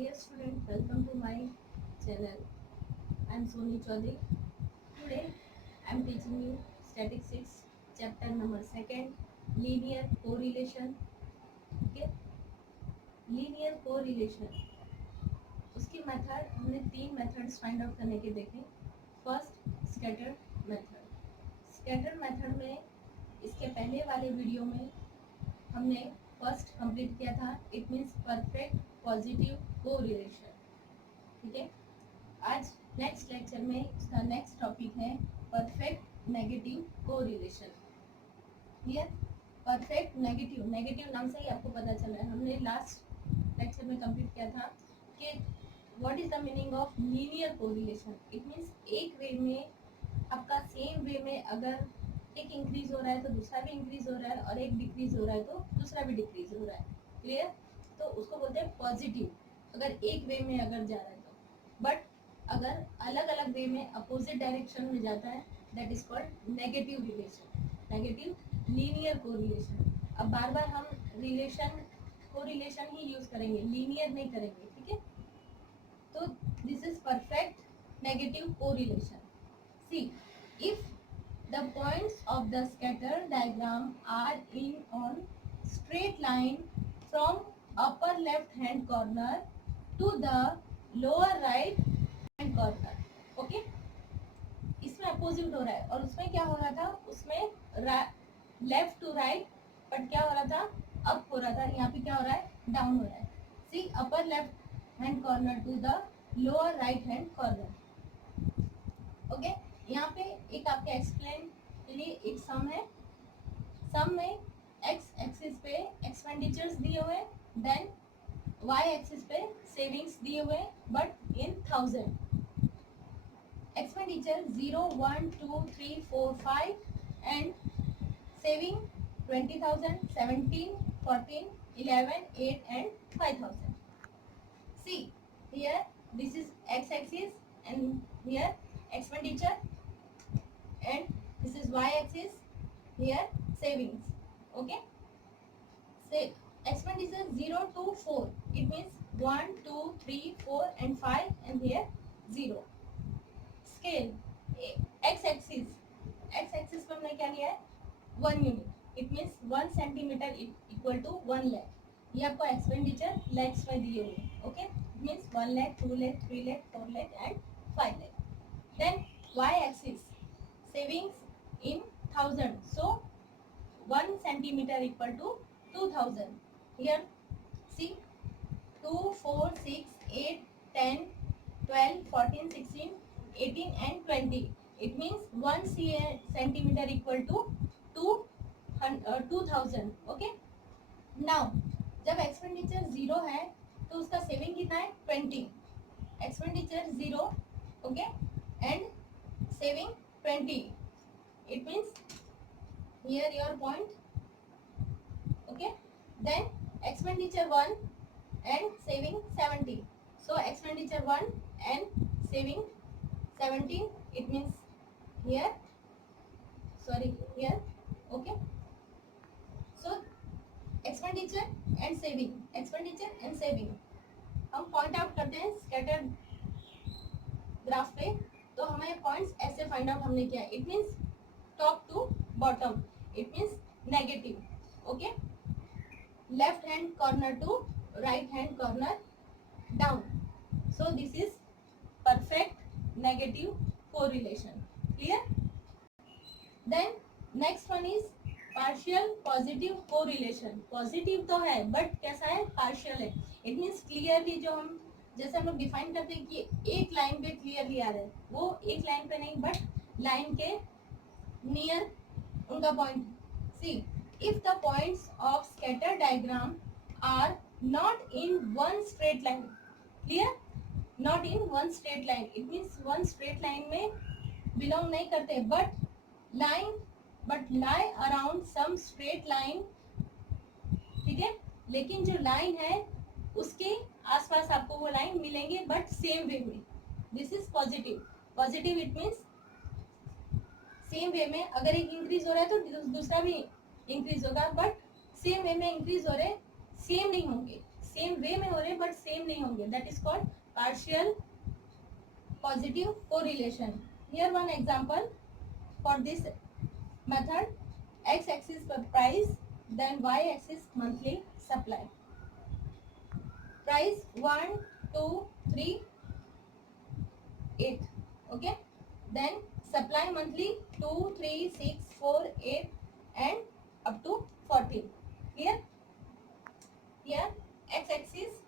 dear student, welcome to my channel. I am Soni Chaudhary. Today I am teaching you Static 6 chapter number 2 linear correlation. Okay, linear correlation. उसकी method हमने 3 methods find out करने के देखे. First scattered method. Scattered method में इसके पहले वाले video में हमने फर्स्ट कंप्लीट किया था. It means perfect positive correlation. ठीक है, आज नेक्स्ट लेक्चर में इसका नेक्स्ट टॉपिक है perfect negative correlation. Clear? Perfect negative, negative नाम से ही आपको पता चल रहा है. हमने लास्ट लेक्चर में कंप्लीट किया था कि what is the meaning of linear correlation. It means एक वे में आपका सेम वे में अगर एक इंक्रीज हो रहा है तो दूसरा भी इंक्रीज हो रहा है, और एक डिक्रीज हो रहा है तो दूसरा भी डिक्रीज हो रहा है. क्लियर? तो उसको बोलते हैं पॉजिटिव, अगर एक वे में अगर जा रहा है तो. बट अगर अलग अलग वे में अपोजिट डायरेक्शन में जाता है, that is called negative relation, negative linear correlation. अब बार बार हम रिलेशन कोरिलेशन ही यूज करेंगे, लीनियर नहीं करेंगे. ठीक है, तो this is perfect negative correlation. See, if the points of the scatter diagram are in on straight line from upper left hand corner to the lower right hand corner. Okay, इसमें opposite हो रहा है और उसमें क्या हो रहा था, उसमें लेफ्ट टू राइट, बट क्या हो रहा था, अप हो रहा था. यहाँ पे क्या हो रहा है, डाउन हो रहा है. See, upper left hand corner to the lower right hand corner. Okay, यहाँ पे एक आपके एक्सप्लेन के लिए एक सम है. सम में एक्स एक्सिस पे एक्सपेंडिचर्स दिए हुए, देन वाई एक्सिस पे सेविंग्स दिए हुए, but in 1000. Expenditure 0, 1, 2, 3, 4, 5 and saving 20,000, 17, 14, 11, 8 and 5,000. See here, this is x axis and here expenditure, and this is y axis, here savings. Okay, say expenditure 0 to 4, it means 1, 2, 3, 4 and 5, and here 0. Scale x axis, x axis पर हमने क्या लिया है, 1 unit. It means 1 centimetre equal to 1 lakh. ये आपको expenditure lakhs में दिए हुए. Okay, it means 1 lakh, 2 lakh, 3 lakh, 4 lakh and 5 lakh. Then y axis savings in 1000, so 1 centimeter equal to 2000. Here see 2, 4, 6, 8, 10, 12, 14, 16, 18 and 20. It means 1 centimeter equal to 2000. Okay, now जब एक्सपेंडिचर 0 है तो उसका saving कितना है, 20. Expenditure 0, okay, and saving 20. It means here your point. Okay, then expenditure 1 and saving 70. So expenditure 1 and saving 17. It means here, sorry, here. Okay, so expenditure and saving, expenditure and saving हम point out करते हैं scatter graph पे. तो हमें points ऐसे find out हमने किया. It means top to bottom, it means negative. Okay, left hand corner to right hand corner down. So this is perfect negative correlation. Clear? Then next one is partial positive correlation. Positive तो है but कैसा है, partial है. It means clearly जो हम जैसे हम लोग डिफाइन करते हैं कि एक लाइन पे क्लियरली आ रहा है, वो एक लाइन पे नहीं बट लाइन के नियर उनका point. See, if the points of scatter diagram are not in one straight line. Clear? Not in one straight line, it means one straight line में बिलोंग नहीं करते, but lie around some straight line. ठीक है, लेकिन जो line है उसके आसपास आपको वो लाइन मिलेंगे बट सेम वे में. This is positive. Positive it means same way में अगर एक इंक्रीज हो रहा है तो दूसरा भी इंक्रीज होगा, बट सेम वे में इंक्रीज हो रहे, सेम नहीं होंगे, सेम वे में हो रहे हैं बट सेम नहीं होंगे, that is called partial positive correlation. Here one example for this method, x axis पर price, then y axis monthly supply. Price 1 2 3 8, okay, then supply monthly 2 3 6 4 8 and up to 14. Clear? Here x axis,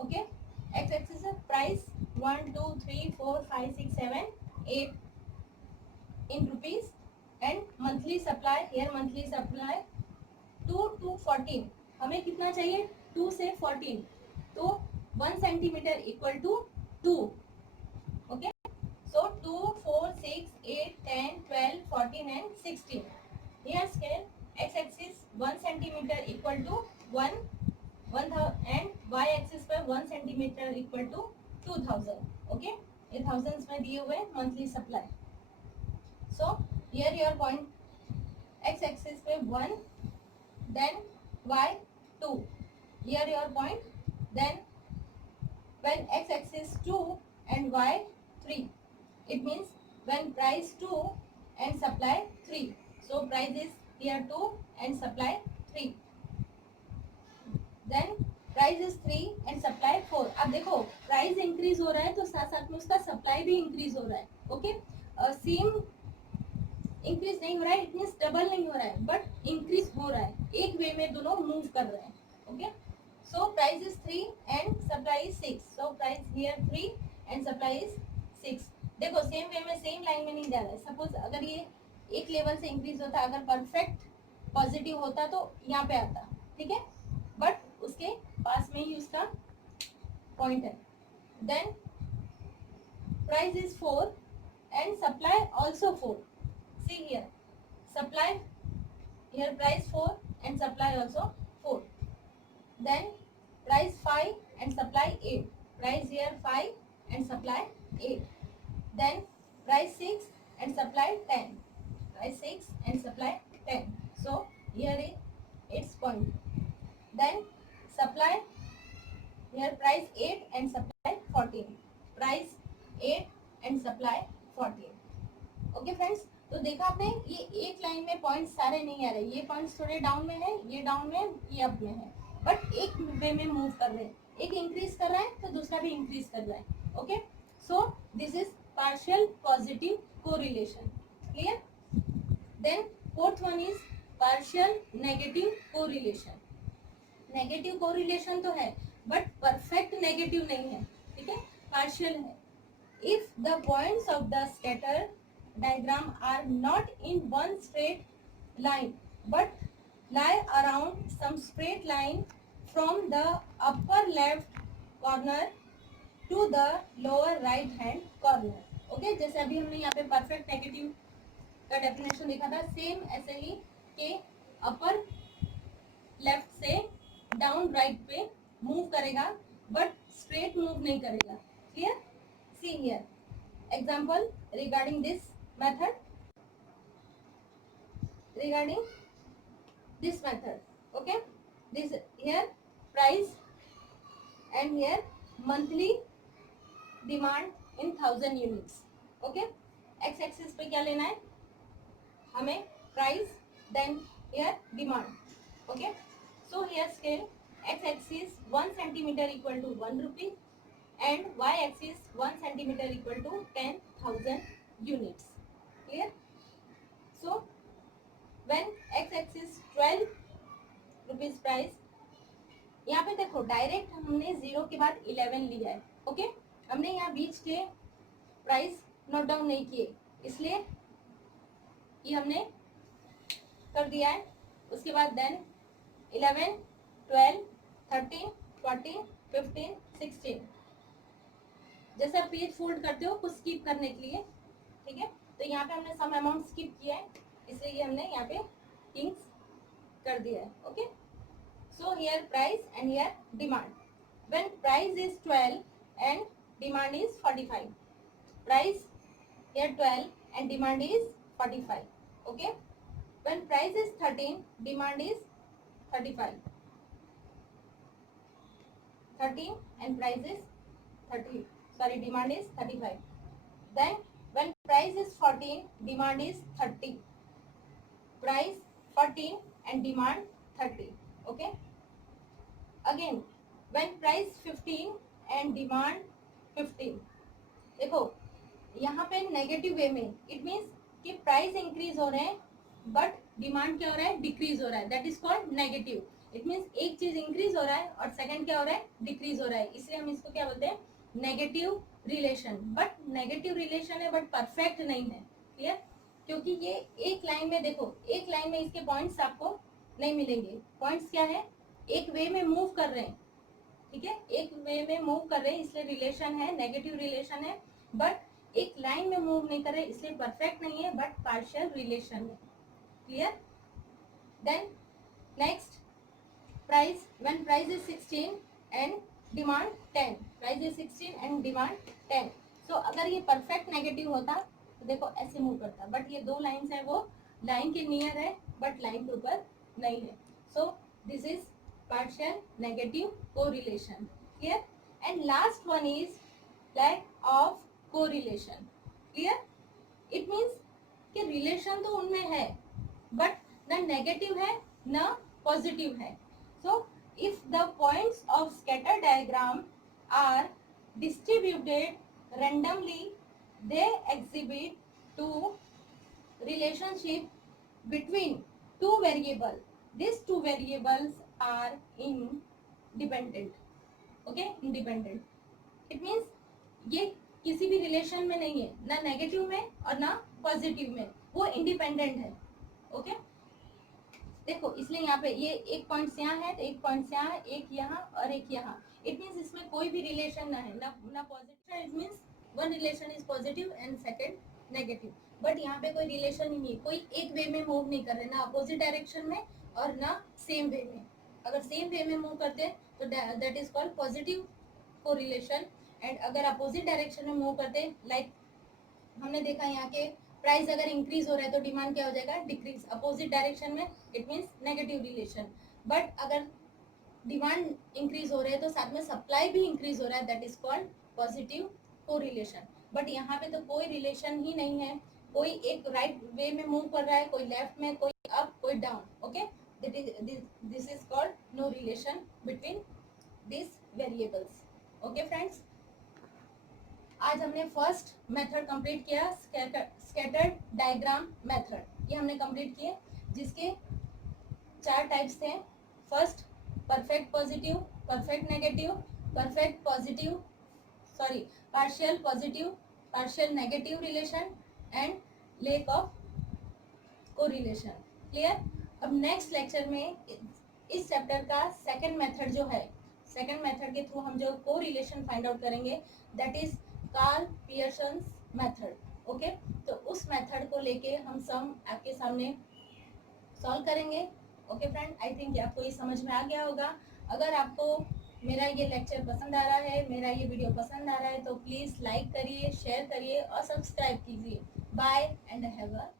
okay, x axis is price 1 2 3 4 5 6 7 8 in rupees, and monthly supply, here monthly supply 2 to 14. हमें कितना चाहिए? 2 से 14, तो 1 centimetre equal to 2. Okay, so 2 4 6 8 10 12 14 and 16. Here scale x axis 1 centimetre equal to 1 and y axis पर 1 centimetre equal to 2000. Okay, ये thousands में दिए हुए monthly supply. So here your point, x axis पे 1, then y 2. Here your point, then when x axis 2 and y 3, it means when price 2 and supply 3. So price is here 2 and supply 3. Then price is 3 and supply 4. अब देखो price increase हो रहा है तो साथ साथ में उसका सप्लाई भी इंक्रीज हो रहा है. ओके, सेम इंक्रीज नहीं हो रहा है, इट मीन्स डबल नहीं हो रहा है, बट इंक्रीज हो रहा है. एक वे में दोनों मूव कर रहे हैं. Okay, so price is 3 and supply is 6. So price here 3 and supply is 6. देखो सेम वे में सेम लाइन में नहीं जा रहा है. सपोज अगर ये एक लेवल से इंक्रीज होता, अगर परफेक्ट पॉजिटिव होता तो यहाँ पे आता, ठीक है, बट उसके पास में ही उसका पॉइंट है. Then price is 4 and supply also 4. See here, supply, here price 4 and supply also 4. Then price 5 and supply 8. Price here 5 and supply 8. Then price 6 and supply 10. Price 6 and supply 10. So here is its point. Then supply, here price 8 and supply 14. Price 8 and supply 14. Okay friends, तो देखा आपने, ये एक line में points सारे नहीं आ रहे. ये पॉइंट्स थोड़े डाउन में है, ये डाउन में, ये अप में है, बट एक वे में मूव कर रहे हैं. एक इंक्रीज कर रहा है तो दूसरा भी इंक्रीज कर रहा है. Okay, so this is partial positive correlation. Clear? Then fourth one is partial negative correlation. Negative correlation तो है बट परफेक्ट नेगेटिव नहीं है. ठीक है, पार्शियल है. If the points of the scatter diagram are not in one straight line but lie around some straight line from the upper left corner to the lower right hand corner. Okay, जैसे अभी हमने यहाँ पे perfect negative का definition देखा था, same ऐसे ही कि अपर लेफ्ट से डाउन राइट पे मूव करेगा बट स्ट्रेट मूव नहीं करेगा. Clear? See here example regarding this method, regarding this method. Okay, this here price and here monthly demand in 1000 units. Okay, x axis पे क्या लेना है हमें? price, then here demand. Okay, so here scale x axis 1 centimeter equal to 1 rupee and y axis 1 centimeter equal to 10,000 units. Clear? So when x axis 12 rupees price, यहाँ पे देखो direct हमने 0 के बाद 11 लिया है. ओके, हमने यहाँ बीच के प्राइस नोट डाउन नहीं किए, इसलिए ये हमने कर दिया है. उसके बाद देन 11 12 13 14 15 16, जैसे आप पेज फोल्ड करते हो कुछ स्किप करने के लिए. ठीक है, तो यहाँ पे हमने सम अमाउंट स्किप किया है, इसलिए ये हमने यहाँ पे किंग्स कर दिया है. Okay, so here price and here demand. When price is 12 and demand is 45, price here 12 and demand is 45. Okay, when price is 13 demand is 35. 13 and price is 30, sorry, demand is 35. Then when price is 14, demand is 30. Price 14 and demand 30. Okay. Again, when price 15 and demand 15. देखो यहाँ पे negative way में it means कि price increase हो रहे हैं but demand क्या हो रहा है, डिक्रीज हो रहा है. That is called negative. It means एक चीज इंक्रीज हो रहा है और सेकंड क्या हो रहा है, डिक्रीज हो रहा है. इसलिए हम इसको क्या बोलते हैं, negative relation. But negative relation है बट परफेक्ट नहीं है. क्लियर? क्योंकि ये एक लाइन में देखो, एक लाइन में इसके पॉइंट्स आपको नहीं मिलेंगे. पॉइंट्स क्या है, एक वे में मूव कर रहे हैं. ठीक है, एक वे में मूव कर रहे हैं इसलिए रिलेशन है, नेगेटिव रिलेशन है. बट एक लाइन में मूव नहीं कर रहे इसलिए परफेक्ट नहीं है बट पार्शियल रिलेशन है. Clear? Then next, price when price is 16 and demand 10. Price is 16 and demand 10. So अगर ये परफेक्ट नेगेटिव होता तो देखो ऐसे मूव करता. बट ये दो लाइन्स है, वो लाइन के नियर है बट लाइन के ऊपर नहीं है. सो this is partial negative correlation. Clear? And last one is lack of correlation. Clear? It means कि relation तो उनमें है but न negative है न positive है. So if the points of scatter diagram are distributed randomly, they exhibit two relationship between two variables. These two variables are independent. Okay, independent. It means ये किसी भी रिलेशन में नहीं है, ना नेगेटिव में और ना पॉजिटिव में, वो इंडिपेंडेंट है. ओके देखो, इसलिए यहाँ पे ये एक पॉइंट यहाँ है तो एक पॉइंट यहाँ है, एक यहाँ और एक यहाँ. इट मीन्स इसमें कोई भी रिलेशन ना है, ना positive. It means one relation is positive and second negative. But यहाँ पे कोई रिलेशन ही नहीं, कोई एक वे में मूव नहीं कर रहे, ना अपोजिट डायरेक्शन में और ना सेम वे में. अगर सेम वे में मूव करते हैं तो that is called positive correlation. And अगर अपोजिट डायरेक्शन में मूव करते हैं, लाइक हमने देखा यहाँ के प्राइस अगर इंक्रीज हो रहा है तो डिमांड क्या हो जाएगा, डिक्रीज. अपोजिट डायरेक्शन में it means negative relation. But अगर डिमांड इंक्रीज हो रहा है तो साथ में सप्लाई भी इंक्रीज हो रहा है, that is called positive correlation. But यहाँ पे तो कोई रिलेशन ही नहीं है. कोई एक राइट वे में मूव कर रहा है, कोई लेफ्ट में, कोई अप, कोई down. Okay, this is called no relation between these variables. Okay friends, आज हमने फर्स्ट मेथड कंप्लीट किया, स्कैटर्ड डायग्राम मेथड. ये हमने कंप्लीट किए जिसके 4 टाइप्स थे. First perfect positive, perfect negative, perfect positive, sorry partial positive, partial negative relation and lake of correlation. Clear? अब next lecture में इस चैप्टर का सेकंड मेथड जो है, सेकंड मेथड के थ्रू हम जो कोरिलेशन फाइंड आउट करेंगे, that is Karl Pearson's method. Okay, तो उस मेथड को लेके हम सम आपके सामने सॉल्व करेंगे. ओके फ्रेंड, आई थिंक आपको ये समझ में आ गया होगा. अगर आपको मेरा ये लेक्चर पसंद आ रहा है, मेरा ये वीडियो पसंद आ रहा है तो प्लीज़ लाइक करिए, शेयर करिए और सब्सक्राइब कीजिए. Bye and have a